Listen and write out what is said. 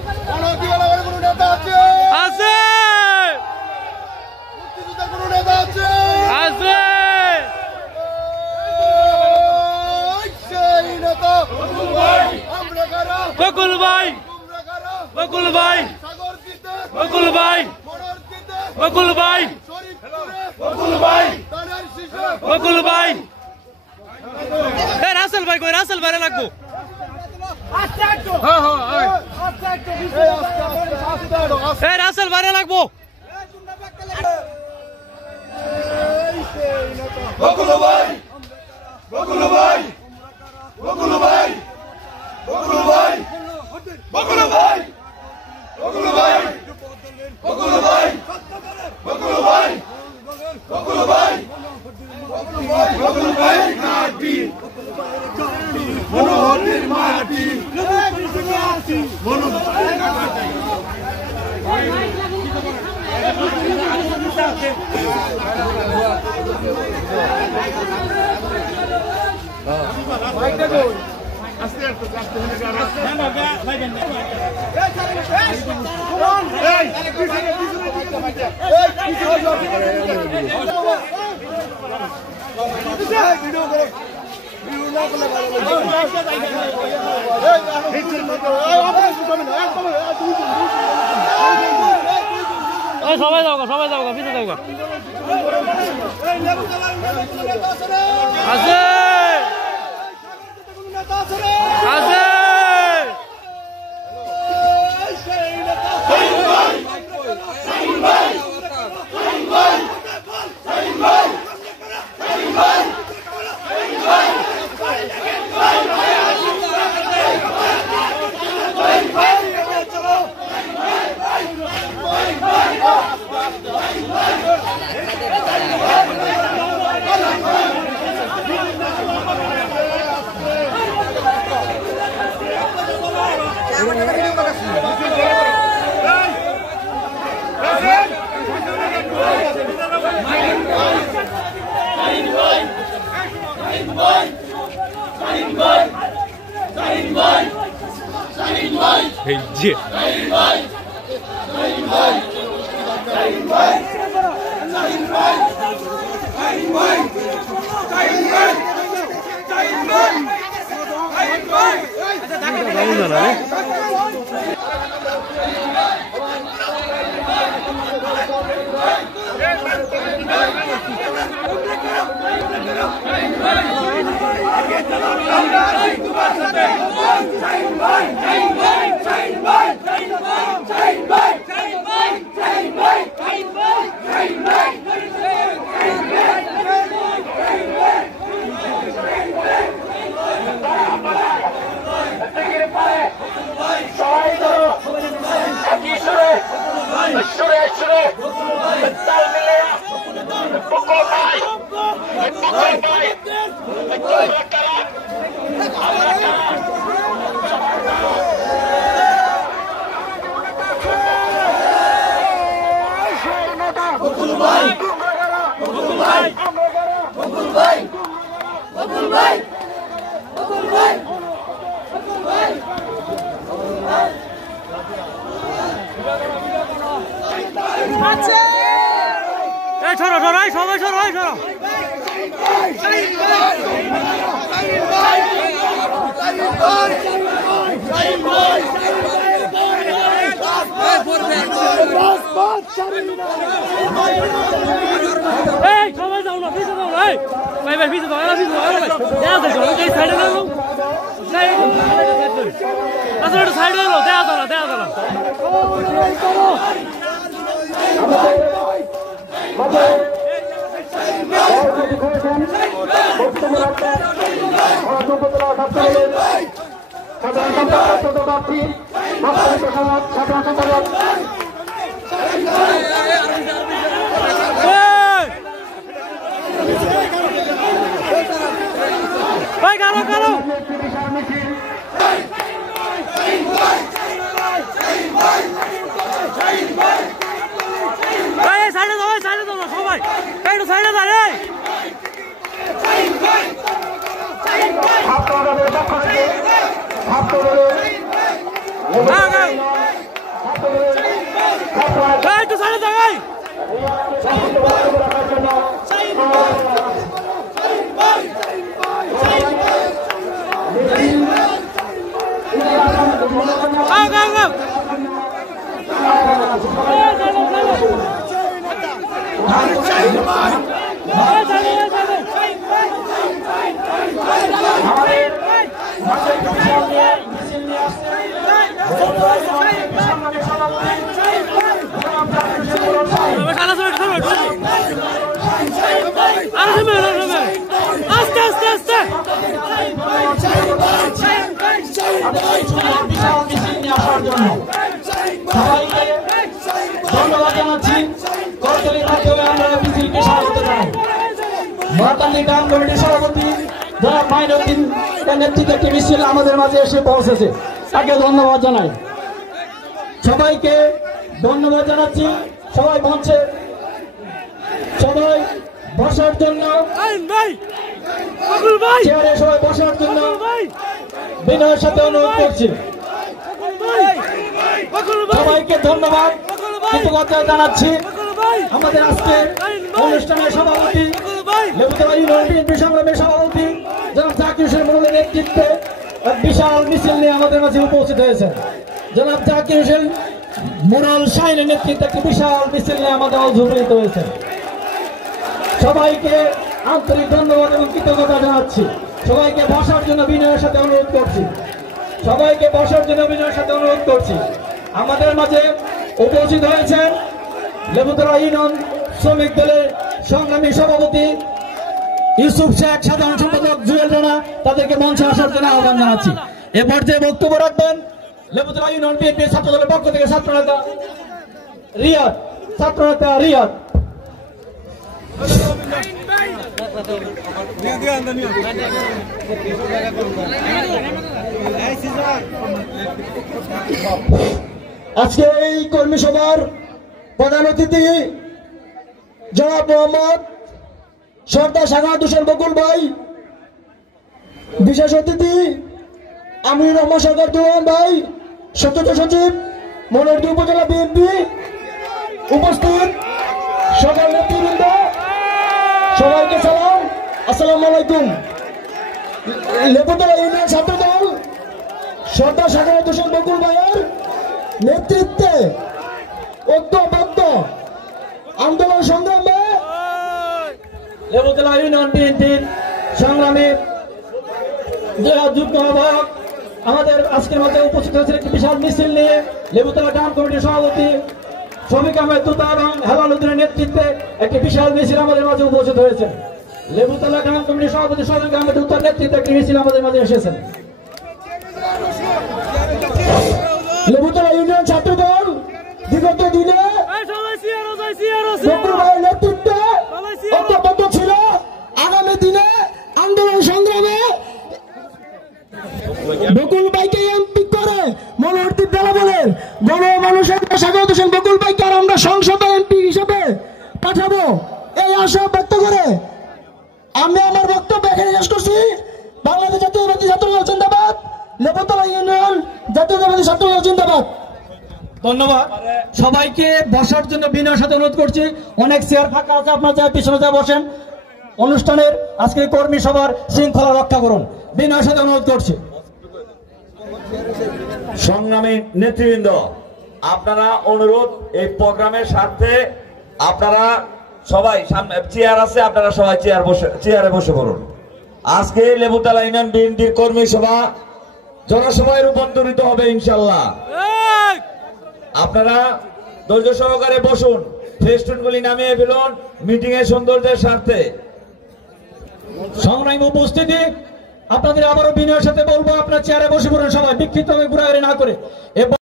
কোনো নেতা আছে? আছে। মুক্তিযুদ্ধের কোনো নেতা আছে? আছে। সেই নেতা আমরা কারা? বকুল ভাই, তোমরা কারা? বকুল ভাই, সাগর দিতে, বকুল ভাই, মনোর দিতে, বকুল ভাই, শরীফপুরে, বকুল ভাই, দানের শীষে, বকুল ভাই। রাসেল ভাই কই? রাসেল ভাইরে লাগবো। রাসেল ভাইরে লাগবো। বকুল ভাই, বকুল ভাই, বকুল ভাই, বকুল ভাই, বকুল ভাই, বকুল ভাই, বকুল ভাই, বকুল ভাই, বকুল ভাই, বকুল ভাই মাটি, মনোহরের মাটি, সবাই যাও, সবাই যাও, পিছিয়ে যাও। আছে, আছে। এই যে সরো সরো সবাই সরো সরো সবাই যাও না পিছিয়ে যাও ভাই ভাই ভাই পিছিয়ে যাও এই সাইডে গেল আসলে সাইডে গেল দেয়া দাও না দেয়া দাও না ছাত্রদের পক্ষ থেকে ছাত্রদের সাইডে দেখাই আস্তে আস্তে আস্তে ধন্যবাদ জানাচ্ছি। করতলীর মাধ্যমে আমরা মিছিলকে স্বাগত জানাই। মহাকালী গ্রাম কমিটির সভাপতি জনাব মাইনুদ্দিন নেতৃত্বে একটি মিছিল আমাদের মাঝে এসে পৌঁছেছে, তাকে ধন্যবাদ জানাই। সবাইকে ধন্যবাদ জানাচ্ছি। সবাই মঞ্চে সবাই বসার জন্য, চেয়ারে সবাই বসার জন্য বিনয়ের সাথে অনুরোধ করছি। সবাইকে ধন্যবাদ কৃতজ্ঞতা জানাচ্ছি। আমাদের আজকে অনুষ্ঠানের সভাপতি লেবুতলা ইউনিয়ন বিএনপি সংগ্রামের সভাপতি জনাব জাকির হোসেন মোড়লের নেতৃত্বে এক বিশাল মিছিল নিয়ে আমাদের মাঝে উপস্থিত হয়েছে। জনাব জাকির হোসেন মোড়ল শাহিনের নেতৃত্বে একটি বিশাল মিছিল নিয়ে আমাদের উপস্থিত হয়েছে। সবাইকে আন্তরিক ধন্যবাদ এবং কৃতজ্ঞতা জানাচ্ছি। সবাইকে বসার জন্য বিনয়ের সাথে অনুরোধ করছি। সবাইকে বসার জন্য বিনয়ের সাথে অনুরোধ করছি। আমাদের মাঝে উপস্থিত হয়েছেন লেবুতলা ইউনিয়ন শ্রমিক দলের সংগ্রামী সভাপতি ইউসুফ শেখ, সাধারণ সম্পাদক জুয়েল রানা, তাদেরকে মঞ্চে আসার জন্য আহ্বান জানাচ্ছি। এ পর্যায়ে বক্তব্য রাখবেন লেবুতলা ইউনিয়ন বিএনপি ছাত্র দলের পক্ষ থেকে ছাত্রনেতা রিয়াদ। আজকে এই কর্মী সভার প্রধান অতিথি জনাব মোহাম্মদ সর্দার সাখাওয়াত হোসেন বকুল ভাই, বিশেষ অতিথি আমিনুর রহমান সরকার দুলান ভাই, সচেতন সচিব মনোহরদী উপজেলা বিএনপি, উপস্থিত সকল নেতৃবৃন্দ, সবাইকে সালাম, আসসালামু আলাইকুম। লেবুতলা ইউনিয়ন ছাত্র দল সর্দার সাখাওয়াত হোসেন বকুল ভাইয়ের নেতৃত্বে ঐক্যবদ্ধ আন্দোলন সংগ্রামে লেবুতলা ইউনিয়ন বিএনপির সংগ্রামী যুগ্ম আহ্বায়ক আমাদের আজকের মধ্যে উপস্থিত হয়েছে একটি বিশাল মিছিল নিয়ে। লেবুতলা গ্রাম কমিটির সভাপতি শ্রমিক আহমেদ তুতা এবং হেলাল উদ্দিনের নেতৃত্বে একটি বিশাল মিছিল আমাদের মাঝে উপস্থিত হয়েছে। লেবুতলা গ্রাম কমিটির সভাপতি শ্রমিক আহমেদ তুতার নেতৃত্বে একটি মিছিল আমাদের মাঝে এসেছেন। লেবুতলা ইউনিয়ন ছাত্র দল বিগত দিনে বকুল ভাইয়ের নেতৃত্বে ঐক্যবদ্ধ ছিল। আগামী দিনে আন্দোলন সংগ্রামে বকুল ভাইকে এমপি করে মনোহরদী বেলা বলেন গণমানুষের সাখাওয়াত হোসেন বকুল ভাইকে আর আমরা সংসদে এমপি হিসেবে পাঠাবো, এই আশা ব্যক্ত করে আমি আমার বক্তব্য এখানে শেষ করছি। বাংলাদেশ জাতীয়তাবাদী ছাত্রদল জিন্দাবাদ, লেবুতলা ইউনিয়ন জাতীয়তাবাদী ছাত্রদল জিন্দাবাদ। ধন্যবাদ। সবাইকে বসার জন্য বিনয়ের সাথে অনুরোধ করছি। অনেক চেয়ার ফাঁকা আছে, আপনারা যা পিছনে যা বসেন। অনুষ্ঠানের আজকে কর্মী সভার শৃঙ্খলা রক্ষা করুন, বিনয়ের সাথে অনুরোধ করছি। সংগ্রামী নেতৃবৃন্দ, আপনারা অনুরোধ, এই প্রোগ্রামের স্বার্থে আপনারা সবাই সামনে চেয়ার আছে, আপনারা সবাই চেয়ারে বসে পড়ুন। আজকে লেবুতলা ইউনিয়ন বিএনপির কর্মী সভা জনসভায় রূপান্তরিত হবে ইনশাল্লাহ। আপনারা ধৈর্য সহকারে বসুন, ফেস্টুনগুলি নামিয়ে ফেলুন মিটিং এর সৌন্দর্যের স্বার্থে। সংগ্রামী উপস্থিতি, আপনাদের আবারও বিনয়ের সাথে বলবো আপনারা চেয়ারে বসে পড়ুন, সবাই বিক্ষিপ্ত হয়ে ঘোরাঘুরি না করে।